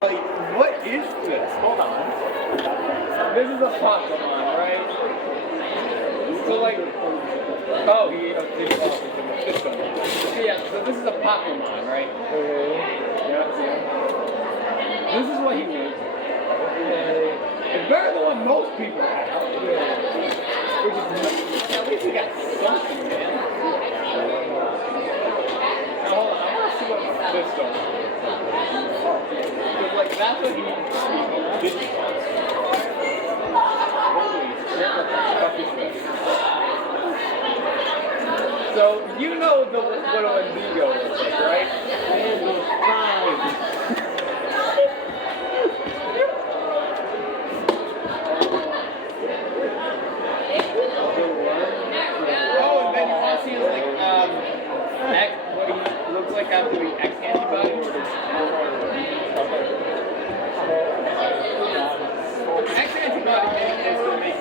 Like, what is this? Hold on. This is a Pokemon, right? So, like, oh, he did it off into the system. Okay, yeah, so this is a Pokemon, right? Yeah, this is what he made. It's better than what most people have. Which is, at least he got something, man. Now, hold on, I want to see what this does. Because, like, that's what he did. Holy shit, what the fuck is this? So, you know what an Indigo looks like, right? And those fries. Oh, and then you want to see his, like, what he looks like after the X antibody? X antibody is to make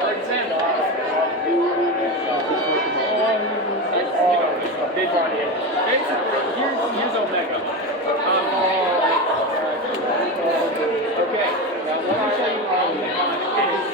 for example, basically, here's Omega. Okay, now let me show you what Omega is.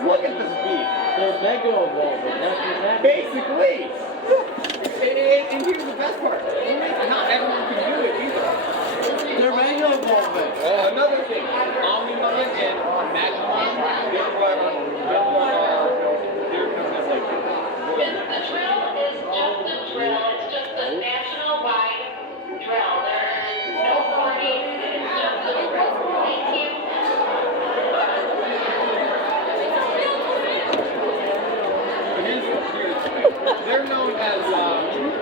Look at this beat. They're mega evolving. That's what that Basically. And here's the best part. Not everyone can do it either. They're mega evolving. Another thing. Omnimon and Magnemon, they're